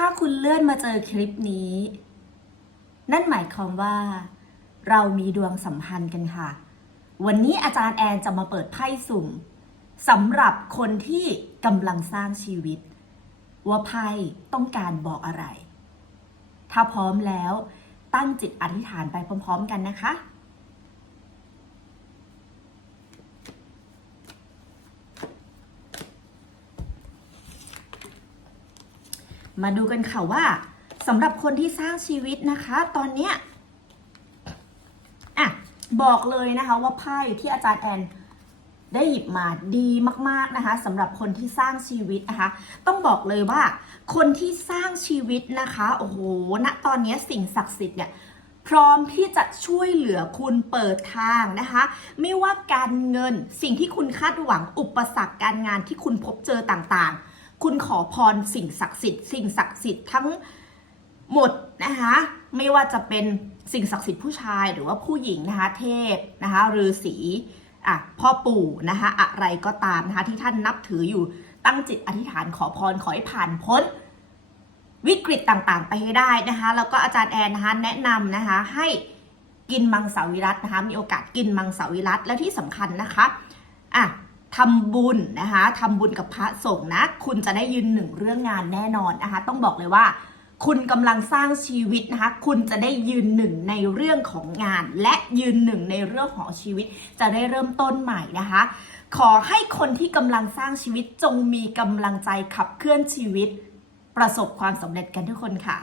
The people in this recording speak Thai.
ถ้าคุณเลื่อนมาเจอคลิปนี้ นั่นหมายความว่า เรามีดวงสัมพันธ์กันค่ะ วันนี้อาจารย์แอนจะมาเปิดไพ่สุ่มสำหรับคนที่กำลังสร้างชีวิต ว่าไพ่ต้องการบอกอะไร ถ้าพร้อมแล้วตั้งจิตอธิษฐานไปพร้อม ๆ กันนะคะ มาดูกันค่ะว่าสำหรับคนที่สร้างชีวิตนะคะ ตอนเนี้ยอะบอกเลยนะคะว่าไพ่ที่อาจารย์แอนได้หยิบมาดีมากๆนะคะสำหรับคนที่สร้างชีวิตนะคะต้องบอกเลยว่า คนที่สร้างชีวิตนะคะโอ้โหณตอนนี้สิ่งศักดิ์สิทธิ์เนี่ยพร้อมที่จะช่วยเหลือคุณเปิดทางนะคะ ไม่ว่าการเงินสิ่งที่คุณคาดหวังอุปสรรคการงานที่คุณพบเจอต่างๆ คุณขอพรสิ่งศักดิ์สิทธิ์สิ่งศักดิ์สิทธิ์ทั้งหมดนะคะ ไม่ว่าจะเป็นสิ่งศักดิ์สิทธิ์ผู้ชายหรือว่าผู้หญิงนะคะ เทพนะคะฤาษีอะพ่อปู่นะคะอะไรก็ตามนะคะที่ท่านนับถืออยู่ตั้งจิตอธิษฐานขอพรขอให้ผ่านพ้นวิกฤตต่างๆ ไปให้ได้นะคะแล้วก็อาจารย์แอนนะคะแนะนำนะคะให้กินมังสวิรัตนะคะมีโอกาสกินมังสวิรัตและที่สำคัญนะคะอะ ทำบุญนะคะทำบุญกับพระสงฆ์นะ คุณจะได้ยืนหนึ่งเรื่องงานแน่นอนนะคะ ต้องบอกเลยว่า คุณกำลังสร้างชีวิตนะคะ คุณจะได้ยืนหนึ่งในเรื่องของงาน และยืนหนึ่งในเรื่องของชีวิต จะได้เริ่มต้นใหม่นะคะ ขอให้คนที่กำลังสร้างชีวิตจงมีกำลังใจขับเคลื่อนชีวิต ประสบความสำเร็จกันทุกคนค่ะ